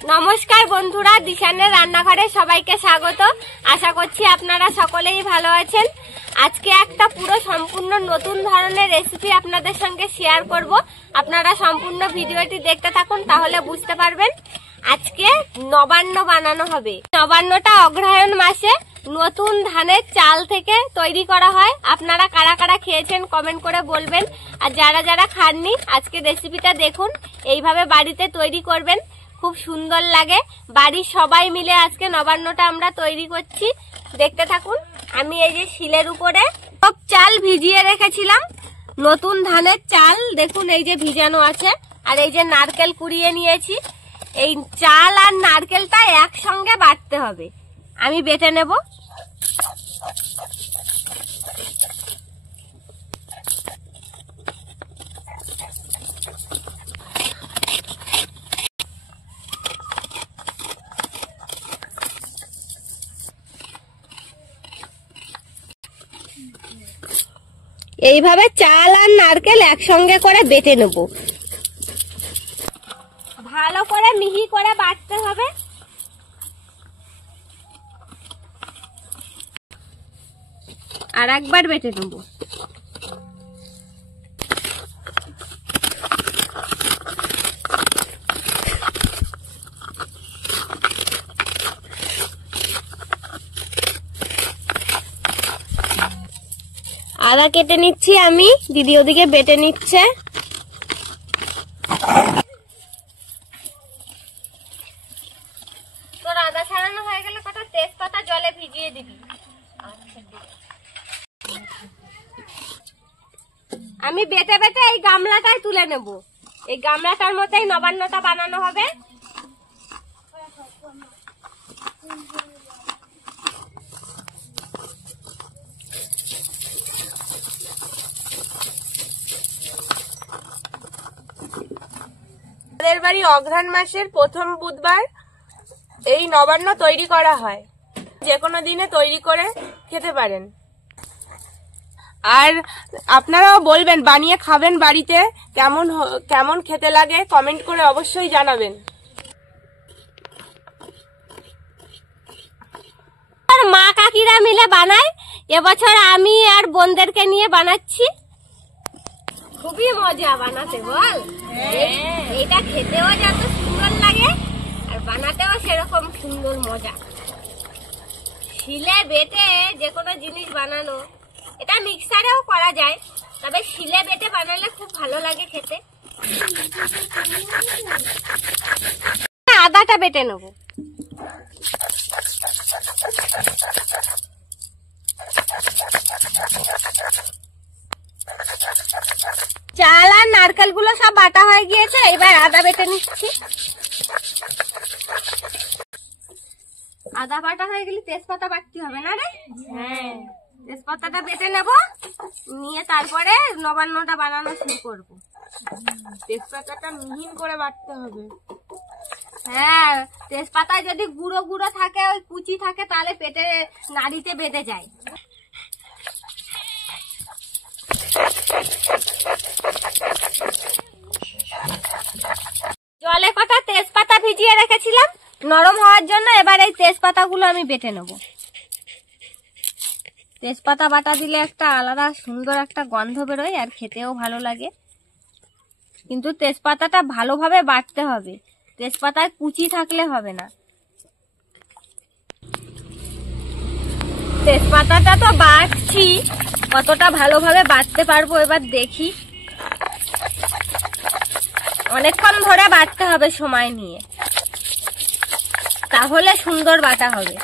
নমস্কার বন্ধুরা, দিশানের রান্নাঘরে সবাইকে স্বাগত। আশা করছি আপনারা সকলেই ভালো আছেন। আজকে একটা পুরো সম্পূর্ণ নতুন ধরনের রেসিপি আপনাদের সঙ্গে শেয়ার করব। আপনারা সম্পূর্ণ ভিডিওটি দেখতে থাকুন, তাহলে বুঝতে পারবেন। আজকে নবান্ন বানানো হবে। নবান্নটা অগ্রহায়ণ মাসে নতুন ধানের চাল থেকে তৈরি করা হয়। আপনারা কারা কারা খেয়েছেন কমেন্ট করে বলবেন, আর যারা যারা খাননি আজকে রেসিপিটা দেখুন, এইভাবে বাড়িতে তৈরি করবেন, খুব সুন্দর লাগে। বাড়ির সবাই মিলে আজকে নবান্নটা আমরা তৈরি করছি, দেখতে থাকুন। আমি এই যে শিলের উপরে সব চাল ভিজিয়ে রেখেছিলাম, নতুন ধানের চাল দেখুন এই যে ভিজানো আছে। আর এই যে নারকেল কুড়িয়ে নিয়েছি। এই চাল আর নারকেলটা একসঙ্গে বাটতে হবে। আমি বেটে নেব। এইভাবে চাল আর নারকেল একসঙ্গে করে বেটে নেব। ভালো করে মিহি করে বাটতে হবে। আর একবার বেটে নেব। আদা কেটে নিচ্ছি আমি, দিদি ওদিকে বেটে নিচ্ছে। তোর আদা ছাড়ানো হয়ে গেলে কটা তেজপাতা জলে ভিজিয়ে দিবি। আমি বেটে বেটে এই গামলাটায় তুলে নেব। এই গামলাটার মধ্যেই নবান্নটা বানানো হবে। আমাদের বাড়ি অঘ্রাণ মাসের প্রথম বুধবার এই নবান্ন তৈরি করা হয়। যে কোনো দিনে তৈরি করে খেতে পারেন। আর আপনারাও বলবেন, বানিয়ে খাবেন বাড়িতে, কেমন খেতে লাগে কমেন্ট করে অবশ্যই জানাবেন। মা কাকিরা মিলে বানায়, এবছর আমি আর বোনদেরকে নিয়ে বানাচ্ছি। খুবই মজা বানাতে, বল। এটা খেতেও যত সুন্দর লাগে আর বানাতেও সেরকম সুন্দর মজা। শিলে বেটে যে কোনো জিনিস বানানো, এটা মিক্সারেও করা যায়, তবে শিলে বেটে বানালে খুব ভালো লাগে খেতে। আদাটা বেটে নেব। চাল আর নারকেল গুলো সব বাটা হয়ে গিয়েছে, এবার আদা বেটে নিচ্ছি। আদা বাটা হয়ে গেলে তেজপাতা বাটতে হবে না রে? হ্যাঁ, তেজপাতাটা বেটে নেব, নিয়ে তারপরে নবান্নটা বানানো শুরু করব। তেজপাতাটা মিহিন করে বাটতে হবে। হ্যাঁ, তেজপাতায় যদি গুঁড়ো গুঁড়ো থাকে, ওই কুচি থাকে, তাহলে পেটে নাড়িতে বেঁধে যায়। জলে কটা তেজপাতা ভিজিয়ে রেখেছিলাম নরম হওয়ার জন্য। এবার এই তেজপাতাগুলো আমি বেটে নেব। তেজপাতা বাটা দিলে একটা আলাদা সুন্দর একটা গন্ধ বেরোয়, আর খেতেও ভালো লাগে। কিন্তু তেজপাতাটা ভালোভাবে বাটতে হবে, তেজপাতায় কুচি থাকলে হবে না। তেজপাতাটা তো বাটছি, কতটা ভালোভাবে বাটতে পারবো এবার দেখি। অনেকক্ষণ ধরে বাটতে হবে সময় নিয়ে, তাহলে সুন্দর বাটা হবে।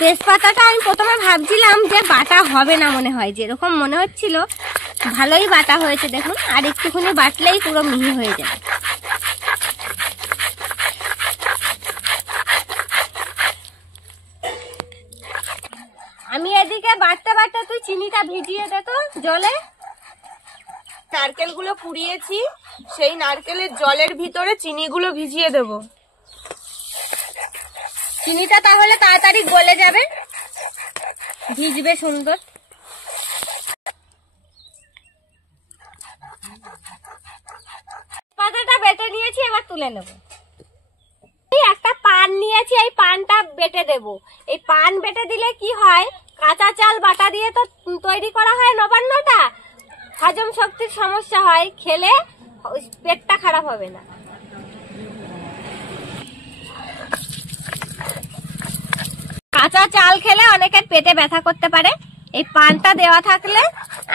তেজপাতাটা আমি প্রথমে ভাবছিলাম যে বাটা হবে না, মনে হয় যেরকম মনে হচ্ছিল ভালোই বাটা হয়েছে। দেখুন, আর একটুখানি বাটলেই পুরো মিহি হয়ে যাবে। আমি এদিকে বাটতে বাটতে তুই চিনিটা ভিজিয়ে দে তো জলে। নারকেলগুলো কুড়িয়েছি, সেই নারকেলের জলের ভিতরে চিনিগুলো ভিজিয়ে দেব। চিনিটা তাহলে তাড়াতাড়ি গলে যাবে, ভিজবে সুন্দর। পাতাটা বেটে নিয়েছি, এবার তুলে নেব। একটা পান নিয়েছি, এই পানটা বেটে দেব। এই পান বেটে দিলে কি হয়, কাঁচা চাল বাটা দিয়ে তো তৈরি করা হয় নবান্নটা, হজম শক্তির সমস্যা হয়, খেলে পেটটা খারাপ হবে না। কাঁচা চাল খেলে অনেকের পেটে ব্যথা করতে পারে, এই পানটা দেওয়া থাকলে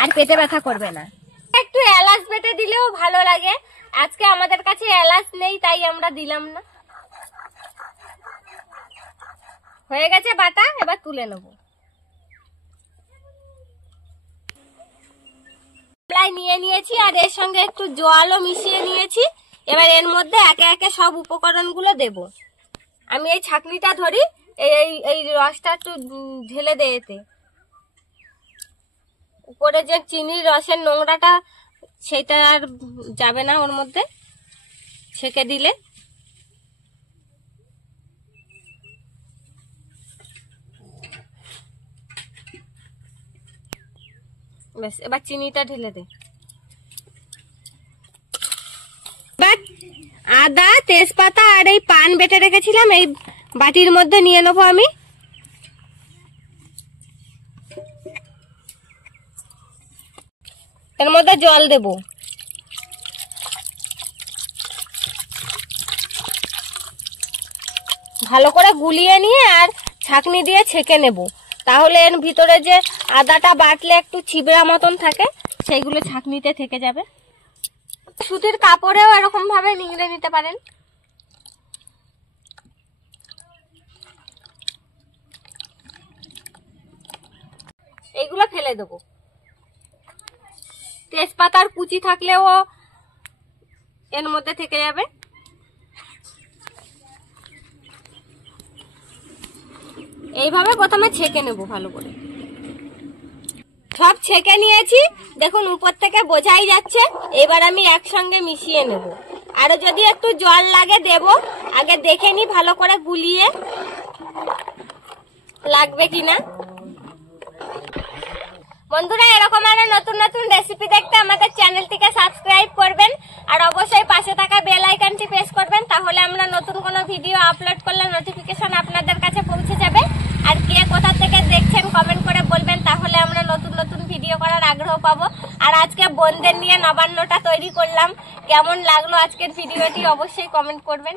আর পেটে ব্যথা করবে না। একটু এলাচ বেটে দিলেও ভালো লাগে, আজকে আমাদের কাছে এলাচ নেই তাই আমরা দিলাম না। হয়ে গেছে বাটা, এবার তুলে নেব। নিয়ে নিয়েছি আর এর সঙ্গে একটু জলও মিশিয়ে নিয়েছি। এবার এর মধ্যে একে একে সব উপকরণগুলো দেব। আমি এই ছাঁকনিটা ধরি, এই রসটা একটু ঢেলে দে এতে। উপরে যে চিনির রসের নোংরাটা সেটা আর যাবে না ওর মধ্যে, ছেঁকে দিলে। বেশ, এবার চিনিটা ঢেলে দে। এবার আদা, তেজপাতা আর এই পান বেটে রেখেছিলাম এই বাটির মধ্যে নিয়ে নেবো আমি। এর মধ্যে জল দেব। ভালো করে গুলিয়ে নিয়ে আর ছাঁকনি দিয়ে ছেঁকে নেব, তাহলে এর ভিতরে যে আদাটা বাটলে একটু ছিবড়া মতন থাকে সেইগুলো ছাঁকনিতে থেকে যাবে। সুতির কাপড়েও এরকম ভাবে নিংড়ে নিতে পারেন। এগুলো ফেলে দেবো। তেজপাতার কুচি থাকলেও এর মধ্যে থেকে যাবে। এইভাবে প্রথমে ছেঁকে নেব ভালো করে। সব ছেঁকে নিয়েছি, দেখুন উপর থেকে বোঝাই যাচ্ছে। এবার আমি একসঙ্গে মিশিয়ে নেব। আরো যদি একটু জল লাগে দেব, আগে দেখে নি ভালো করে গুলিয়ে লাগবে কিনা। বন্ধুরা, এরকম আরো নতুন নতুন রেসিপি দেখতে আমাদের চ্যানেলটিকে সাবস্ক্রাইব করবেন আর অবশ্যই পাশে থাকা বেল আইকনটি প্রেস করবেন, তাহলে আমরা নতুন কোনো ভিডিও আপলোড করলে নোটিফিকেশন আপনাদের কাছে পৌঁছে যাবে। আর কে কোথা থেকে দেখছেন কমেন্ট করে বলবেন, তাহলে আমরা নতুন নতুন ভিডিও করার আগ্রহ পাবো। আর আজকে বোনদের নিয়ে নবান্নটা তৈরি করলাম, কেমন লাগলো আজকের ভিডিওটি অবশ্যই কমেন্ট করবেন।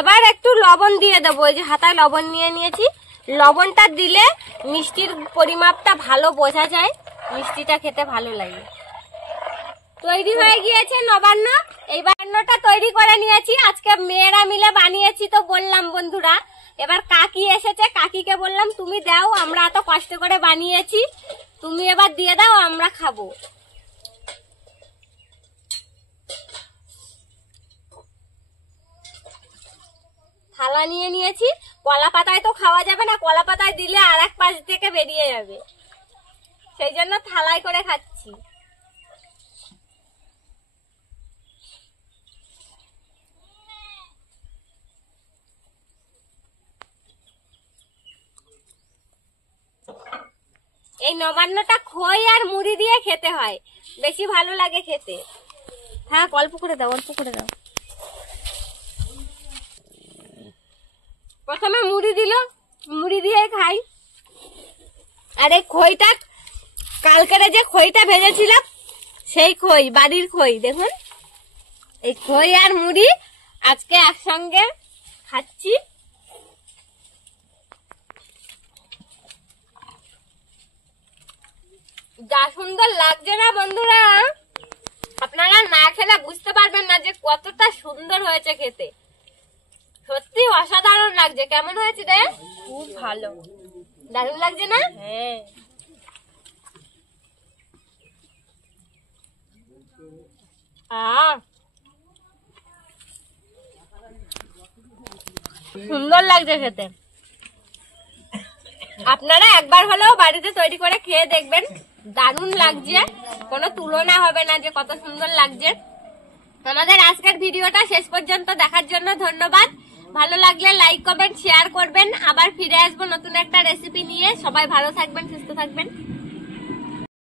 এবার একটু লবণ দিয়ে দেবো। এই যে হাতায় লবণ নিয়ে নিয়েছি, লবণটা দিলে মিষ্টির পরিমাপটা ভালো বোঝা যায়, মিষ্টিটা খেতে ভালো লাগে। তৈরি হয়ে গিয়েছে নবান্ন। এই বান্নটা তৈরি করে নিয়েছি, আজকে মেয়েরা মিলে বানিয়েছি তো বললাম বন্ধুরা। এবার কাকি এসেছে, কাকিকে বললাম তুমি দাও, আমরা এত কষ্ট করে বানিয়েছি, তুমি এবার দিয়ে দাও, আমরা খাবো। থালা নিয়ে নিয়েছি। কলা পাতায় তো খাওয়া যাবে না, কলা পাতায় দিলে আর এক পাশ থেকে বেরিয়ে যাবে, সেই জন্য থালায় করে খাচ্ছি। এই নবান্নটা খই আর মুড়ি দিয়ে খেতে হয়, বেশি ভালো লাগে খেতে। হ্যাঁ, অল্প করে দাও, অল্প করে দাও। প্রথমে মুড়ি দিল, মুড়ি দিয়ে খাই। আর এই খইটা কালকের যে খইটা ভেজেছিলাম সেই খই, বাড়ির খই, দেখুন এই খই আর মুড়ি আজকে একসঙ্গে খাচ্ছি। যা সুন্দর লাগছে না বন্ধুরা, আপনারা না খেলে বুঝতে পারবেন না যে কতটা সুন্দর হয়েছে খেতে। সত্যি অসাধারণ লাগছে। কেমন হয়েছে রে? খুব ভালো, দারুণ লাগছে না? হ্যাঁ, সুন্দর লাগছে খেতে। আপনারা একবার হলেও বাড়িতে তৈরি করে খেয়ে দেখবেন, দারুণ লাগছে, কোনো তুলনা হবে না যে কত সুন্দর লাগছে। আমাদের আজকের ভিডিওটা শেষ পর্যন্ত দেখার জন্য ধন্যবাদ। ভালো লাগলে লাইক কমেন্ট শেয়ার করবেন। আবার ফিরে আসবো নতুন একটা রেসিপি নিয়ে। সবাই ভালো থাকবেন, সুস্থ থাকবেন।